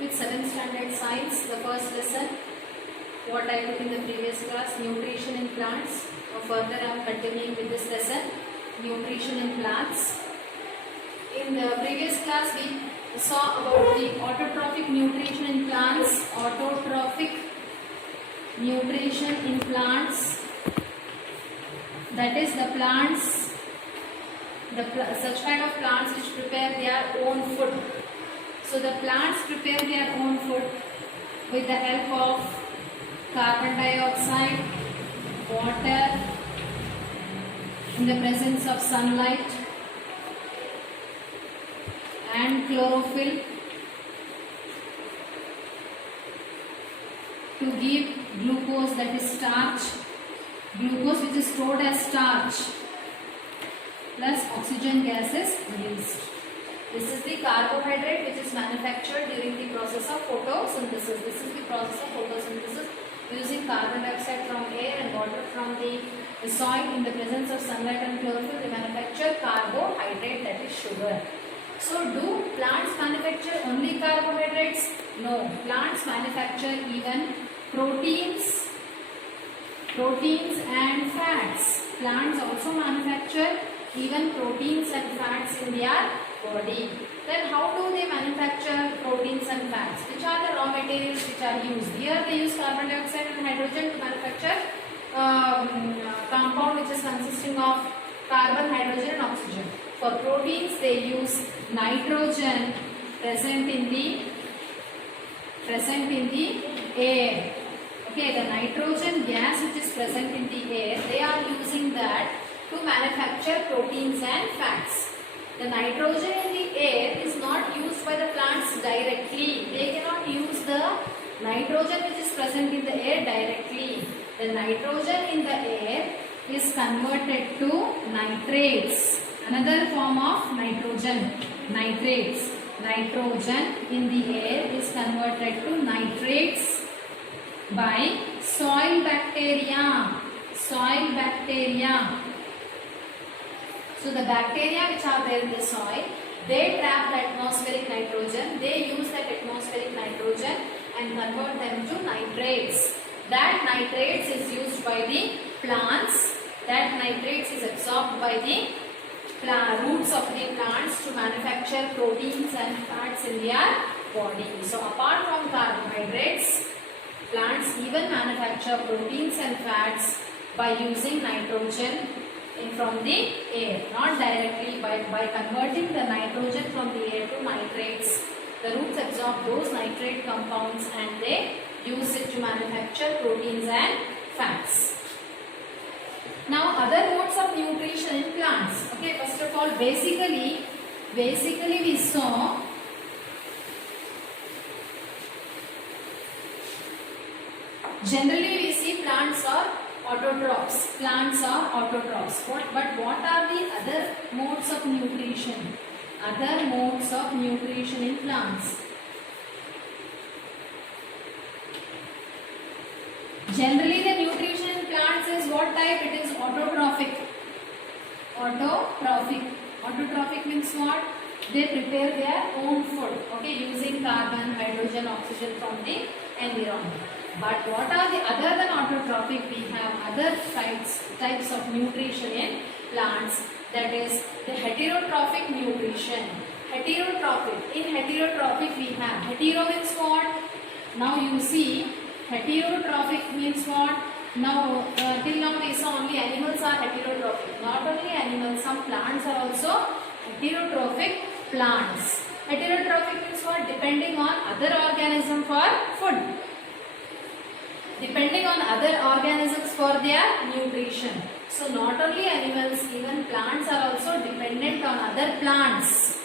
with 7th standard science, the first lesson what I took in the previous class, nutrition in plants. Further I am continuing with this lesson, nutrition in plants. In the previous class we saw about the autotrophic nutrition in plants, autotrophic nutrition in plants, that is the plants, such kind of plants which prepare their own food. So the plants prepare their own food with the help of carbon dioxide, water, in the presence of sunlight and chlorophyll to give glucose, that is starch, glucose which is stored as starch plus oxygen gas is released. This is the carbohydrate which is manufactured during the process of photosynthesis. This is the process of photosynthesis using carbon dioxide from air and water from the soil. In the presence of sunlight and chlorophyll, they manufacture carbohydrate, that is sugar. So do plants manufacture only carbohydrates? No. Plants manufacture even proteins and fats. Plants also manufacture even proteins and fats in their body. Then how do they manufacture proteins and fats? Which are the raw materials which are used? Here they use carbon dioxide and hydrogen to manufacture compound which is consisting of carbon, hydrogen and oxygen. For proteins they use nitrogen present in the air. Okay, the nitrogen gas which is present in the air, they are using that to manufacture proteins and fats. The nitrogen in the air is not used by the plants directly. They cannot use the nitrogen which is present in the air directly. The nitrogen in the air is converted to nitrates. Another form of nitrogen, nitrates. Nitrogen in the air is converted to nitrates by soil bacteria. Soil bacteria. So the bacteria which are there in the soil, they trap the atmospheric nitrogen. They use that atmospheric nitrogen and convert them to nitrates. That nitrates is used by the plants. That nitrates is absorbed by the roots of the plants to manufacture proteins and fats in their body. So apart from carbohydrates, plants even manufacture proteins and fats by using nitrogen from the air, not directly by converting the nitrogen from the air to nitrates. The roots absorb those nitrate compounds and they use it to manufacture proteins and fats. Now other modes of nutrition in plants. Okay, first of all, basically we saw generally we see plants are autotrophs. Plants are autotrophs. But what are the other modes of nutrition? Other modes of nutrition in plants. Generally the nutrition in plants is what type? It is autotrophic. Autotrophic. Autotrophic means what? They prepare their own food. Okay, using carbon, hydrogen, oxygen from the environment. But what are the other than autotrophic? We have other types of nutrition in plants. That is the heterotrophic nutrition. Heterotrophic. In heterotrophic we have, hetero means what? Now you see, heterotrophic means what? Now till now we saw only animals are heterotrophic. Not only animals, some plants are also heterotrophic plants. Heterotrophic means what? Depending on other organism for food. Depending on other organisms for their nutrition. So not only animals, even plants are also dependent on other plants.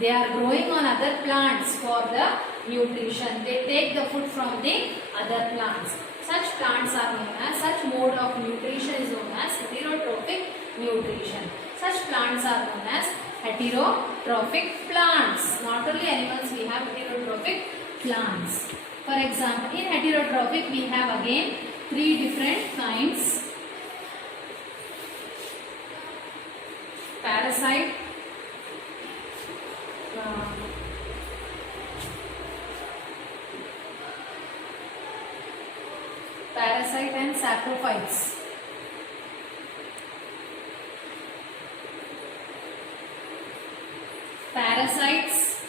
They are growing on other plants for the nutrition. They take the food from the other plants. Such plants are known as, such mode of nutrition is known as heterotrophic nutrition. Such plants are known as heterotrophic plants. Not only animals, we have heterotrophic plants. For example, in heterotrophic we have again 3 different kinds. Parasite, parasite and saprophytes. Parasites,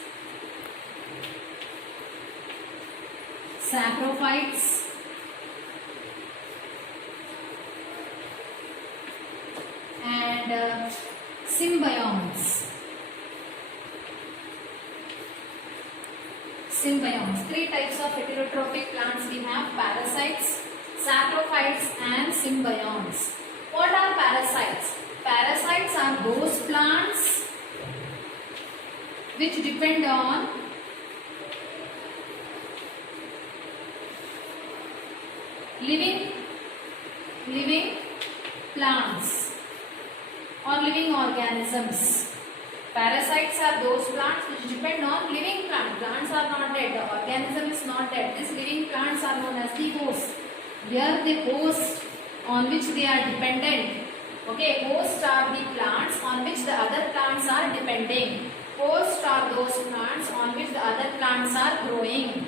saprophytes, and symbionts. Symbionts. Three types of heterotrophic plants we have: parasites, saprophytes, and symbionts. What are parasites? Parasites are those plants which depend on living plants or living organisms. Parasites are those plants which depend on living plants. Plants are not dead. The organism is not dead. These living plants are known as the host. Here the host on which they are dependent. Okay, hosts are the plants on which the other plants are depending. Hosts are those plants on which the other plants are growing.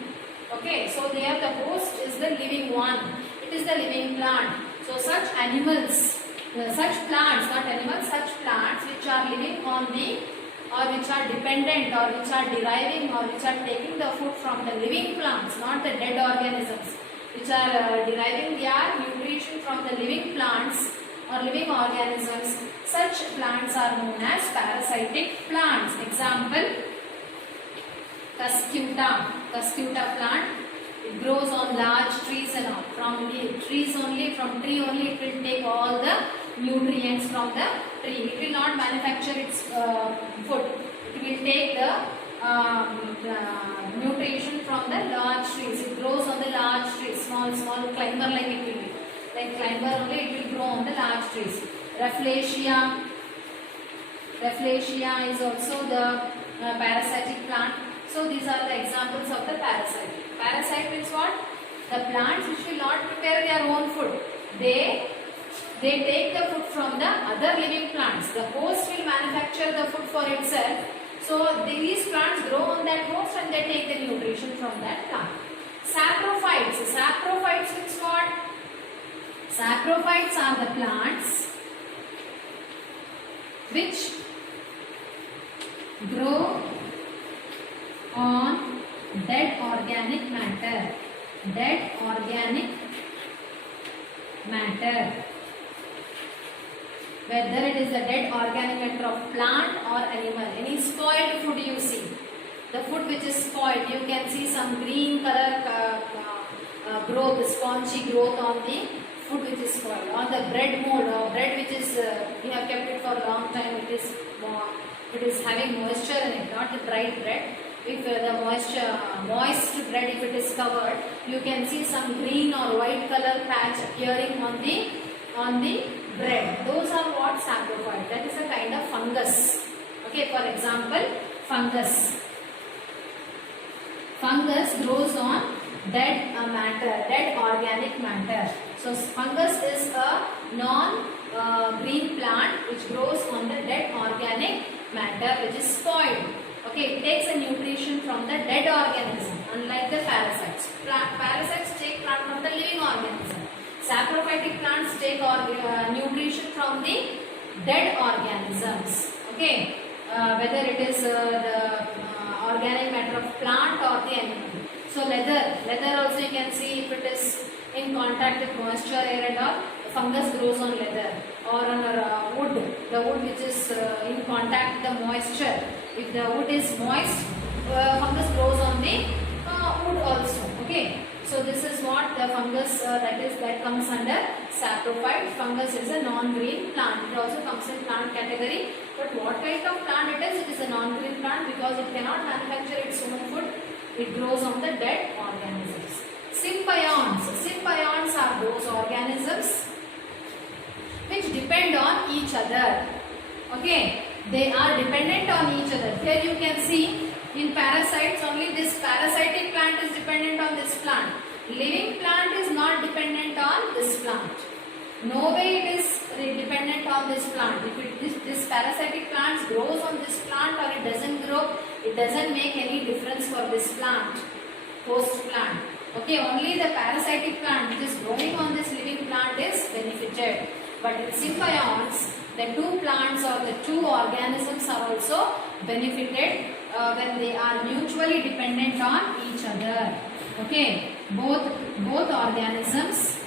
Okay, so there the host is the living one. It is the living plant. So such animals, such plants, not animals, such plants which are living on the, or which are dependent, or which are deriving, or which are taking the food from the living plants, not the dead organisms, which are deriving their nutrition from the living plants or living organisms. Such plants are known as parasitic plants. Example, Cuscuta plant. It grows on large trees and all. From tree only it will take all the nutrients from the tree. It will not manufacture its food. It will take the nutrition from the large trees. It grows on the large trees, small climber like it will be. Like climber only it will grow on the large trees. Rafflesia is also the parasitic plant. So these are the examples of the parasite. Parasite means what? The plants which will not prepare their own food. They take the food from the other living plants. The host will manufacture the food for itself. So these plants grow on that host and they take the nutrition from that plant. Saprophytes. Saprophytes means what? Saprophytes are the plants which grow on dead organic matter. Dead organic matter. Whether it is a dead organic matter of plant or animal. Any spoiled food you see. The food which is spoiled, you can see some green color growth, spongy growth on the food which is spoiled. On the bread mold or bread which is, you have kept it for a long time, it is having moisture in it, not the dried bread. If the moist bread, if it is covered, you can see some green or white color patch appearing on the bread. Those are what? Saprophyte. That is a kind of fungus. Okay, for example, fungus. Fungus grows on dead matter, dead organic matter. So fungus is a non-green plant which grows on the dead organic matter which is spoiled. Okay, it takes a nutrition from the dead organism, unlike the parasites. Parasites take plant from the living organism. Saprophytic plants take nutrition from the dead organisms. Okay, whether it is the organic matter of plant or the animal. So leather also you can see if it is in contact with moisture, air and all, fungus grows on leather. Or on wood, the wood which is in contact with the moisture. If the wood is moist, fungus grows on the wood also. Okay. So this is what the fungus that comes under saprophyte. Fungus is a non-green plant. It also comes in plant category. But what kind of plant it is? It is a non-green plant because it cannot manufacture its own food. It grows on the dead organisms. Symbionts. Symbionts are those organisms which depend on each other. Okay, they are dependent on each other. Here you can see in parasites only this parasitic plant is dependent on this plant. Living plant is not dependent on this plant. No way it is dependent on this plant. If this parasitic plant grows on this plant or it doesn't grow, it doesn't make any difference for this plant, host plant. Okay, only the parasitic plant which is growing on this living plant is benefited. But in symbionts, the two plants or the two organisms are also benefited when they are mutually dependent on each other. Okay, both organisms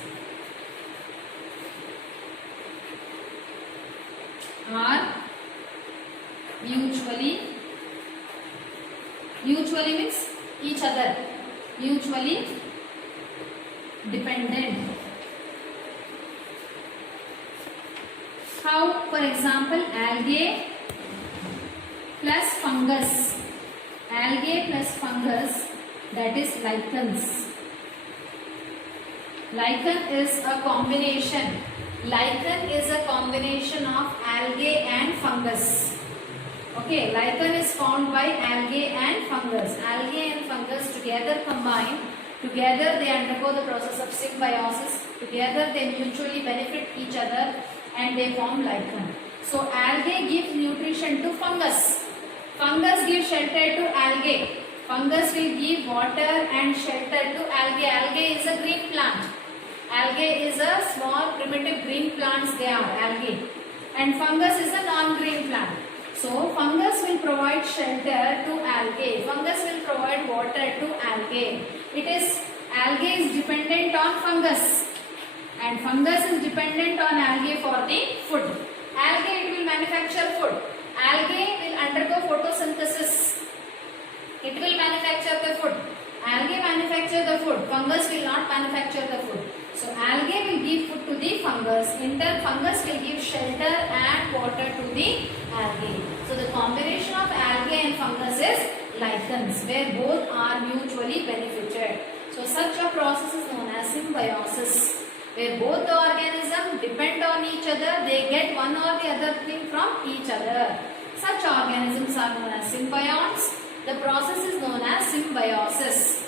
are mutually means each other, mutually dependent. How? For example, algae plus fungus. Algae plus fungus, that is lichens. Lichen is a combination. Lichen is a combination of algae and fungus. Okay, lichen is formed by algae and fungus. Algae and fungus together combine. Together they undergo the process of symbiosis. Together they mutually benefit each other and they form lichen. So algae gives nutrition to fungus. Fungus gives shelter to algae. Fungus will give water and shelter to algae. Algae is a green plant. Algae is a small primitive green plants, they are algae. And fungus is a non-green plant. So fungus will provide shelter to algae. Fungus will provide water to algae. Algae is dependent on fungus. And fungus is dependent on algae for the food. Algae, it will manufacture food. Algae will undergo photosynthesis. It will manufacture the food. Algae manufacture the food. Fungus will not manufacture the food. So algae will give food to the fungus. In turn, fungus will give shelter and water to the algae. So the combination of algae and fungus is lichens, where both are mutually benefited. So such a process is known as symbiosis, where both the organisms depend on each other. They get one or the other thing from each other. Such organisms are known as symbionts. The process is known as symbiosis.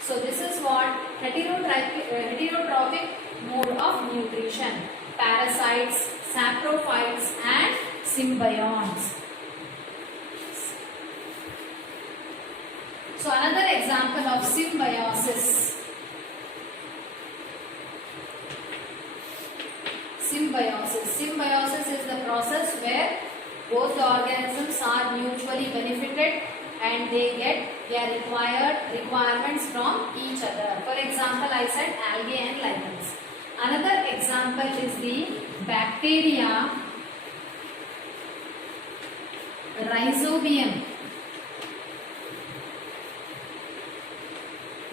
So this is what heterotrophic mode of nutrition. Parasites, saprophytes and symbionts. So another example of symbiosis. Symbiosis is the process where both the organisms are mutually benefited and they are requirements from each other. For example, I said algae and lichens. Another example is the bacteria Rhizobium.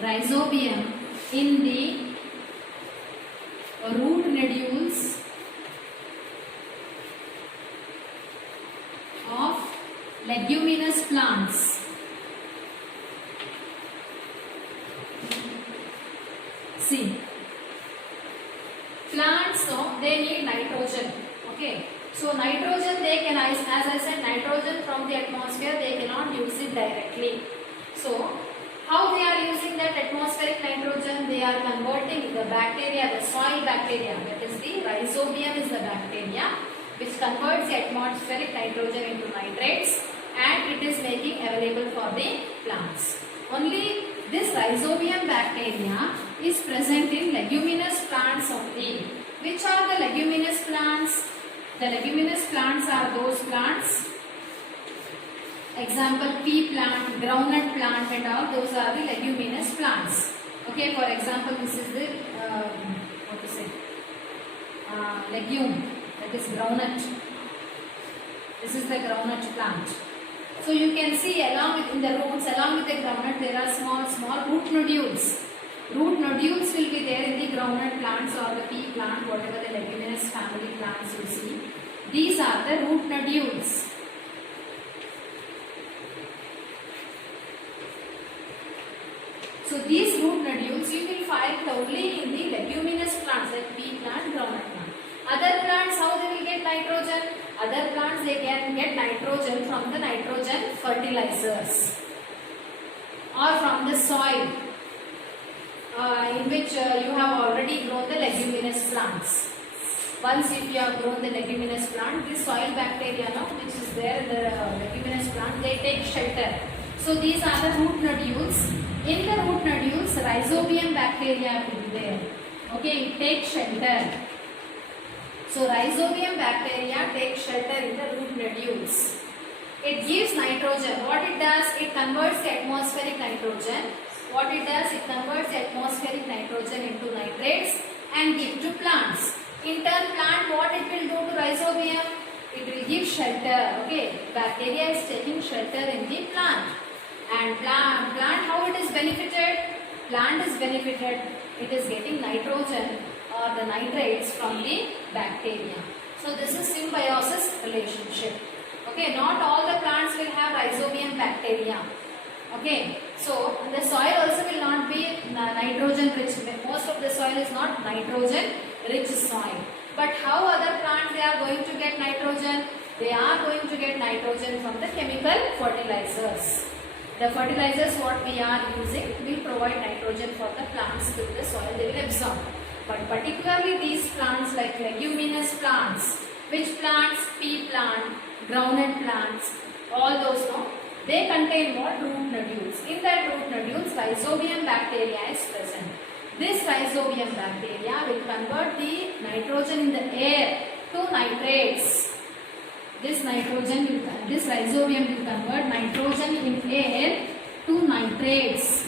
Rhizobium in the root nodules of leguminous plants. See, plants, so they need nitrogen. Okay, so nitrogen they can, as I said, nitrogen from the atmosphere they cannot use it directly. So how they are using that atmospheric nitrogen? They are converting the bacteria, the soil bacteria, that is the rhizobium is the bacteria which converts the atmospheric nitrogen into nitrates and it is making available for the plants. Only this rhizobium bacteria is present in leguminous plants only. Which are the leguminous plants? The leguminous plants are those plants, example pea plant, groundnut plant and all, those are the leguminous plants. Okay, for example, this is the legume, that is groundnut. This is the groundnut plant. So you can see along with in the roots, along with the groundnut, there are small root nodules. Root nodules will be there in the groundnut plants or the pea plant, whatever the leguminous family plants you see. These are the root nodules. So these root nodules you will find only in the leguminous plants like pea plant, groundnut plant. Other plants, how they will get nitrogen? Other plants they can get nitrogen from the nitrogen fertilizers or from the soil in which you have already grown the leguminous plants. Once if you have grown the leguminous plant, this soil bacteria now which is there in the leguminous plant, they take shelter. So these are the root nodules. In the root nodules, rhizobium bacteria will be there. Okay, it takes shelter. So rhizobium bacteria takes shelter in the root nodules. It gives nitrogen. What it does? It converts the atmospheric nitrogen. What it does? It converts the atmospheric nitrogen into nitrates and give to plants. In turn, plant, what it will do to rhizobium? It will give shelter. Okay, bacteria is taking shelter in the plant. And plant how it is benefited? Plant is benefited. It is getting nitrogen or the nitrates from the bacteria. So this is symbiosis relationship. Okay, not all the plants will have rhizobium bacteria. Okay, so the soil also will not be nitrogen rich. Most of the soil is not nitrogen rich soil. But how other plants they are going to get nitrogen? They are going to get nitrogen from the chemical fertilizers. The fertilizers what we are using will provide nitrogen for the plants through the soil. They will absorb. But particularly these plants like leguminous plants. Which plants? Pea plant, groundnut plants, all those no. They contain what? Root nodules. In that root nodules, rhizobium bacteria is present. This rhizobium bacteria will convert the nitrogen in the air to nitrates. This rhizobium will convert nitrogen in air to nitrates.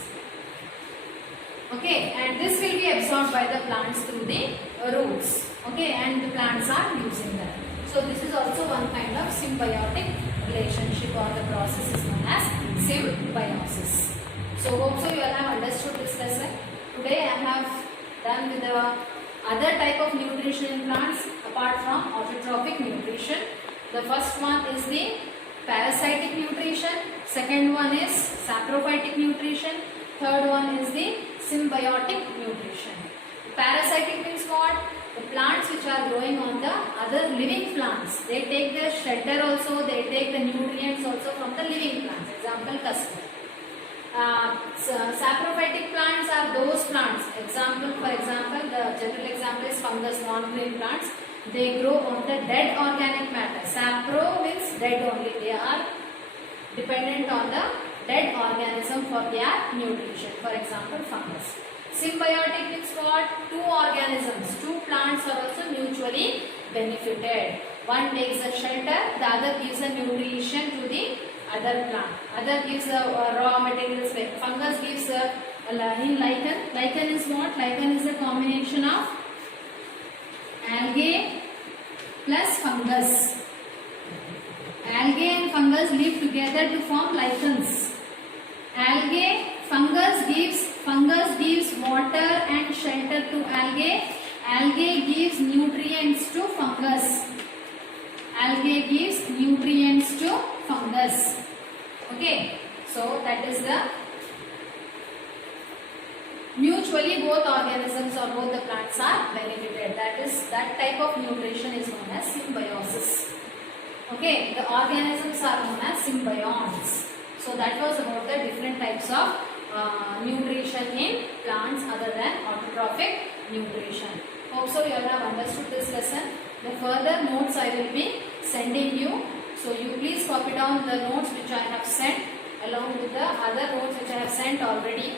Okay, and this will be absorbed by the plants through the roots. Okay, and the plants are using that. So this is also one kind of symbiotic relationship, or the process is known as symbiosis. So hope so you all have understood this lesson. Today I have done with the other type of nutrition in plants apart from autotrophic nutrition. The first one is the parasitic nutrition, second one is saprophytic nutrition, third one is the symbiotic nutrition. Parasitic means what? The plants which are growing on the other living plants. They take the shelter also, they take the nutrients also from the living plants. Example, custard. Saprophytic plants are those plants. For example, the general example is fungus, non-green plants. They grow on the dead organic matter. Sapro means dead only. They are dependent on the dead organism for their nutrition. For example, fungus. Symbiotic means what? Two organisms, two plants are also mutually benefited. One takes a shelter, the other gives a nutrition to the other plant. Other gives a raw materials. Fungus gives in lichen. Lichen is what? Lichen is a combination of algae plus fungus. Algae and fungus live together to form lichens. Fungus gives water and shelter to algae. Algae gives nutrients to fungus. Algae gives nutrients to fungus. Okay, so that is the mutually both organisms or both the plants are benefited. That type of nutrition is known as symbiosis. Okay, the organisms are known as symbionts. So that was about the different types of nutrition in plants other than autotrophic nutrition. Hope so you all have understood this lesson. The further notes I will be sending you. So you please copy down the notes which I have sent along with the other notes which I have sent already.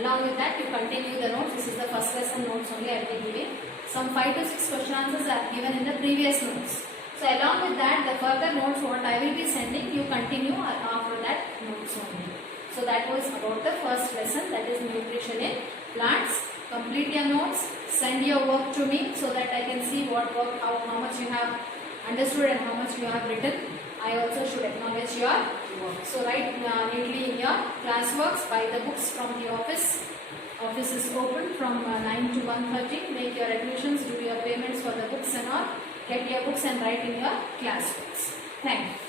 Along with that you continue the notes. This is the first lesson notes only I will be giving. Some 5 to 6 question answers are given in the previous notes. So along with that the further notes what I will be sending you continue after that notes only. So that was about the first lesson, that is nutrition in plants. Complete your notes, send your work to me so that I can see what work, how much you have understood and how much you have written. I also should acknowledge your work. So write neatly in your classworks, buy the books from the office. Office is open from 9 to 1:30. Make your admissions, do your payments for the books and all. Get your books and write in your classworks. Thank you.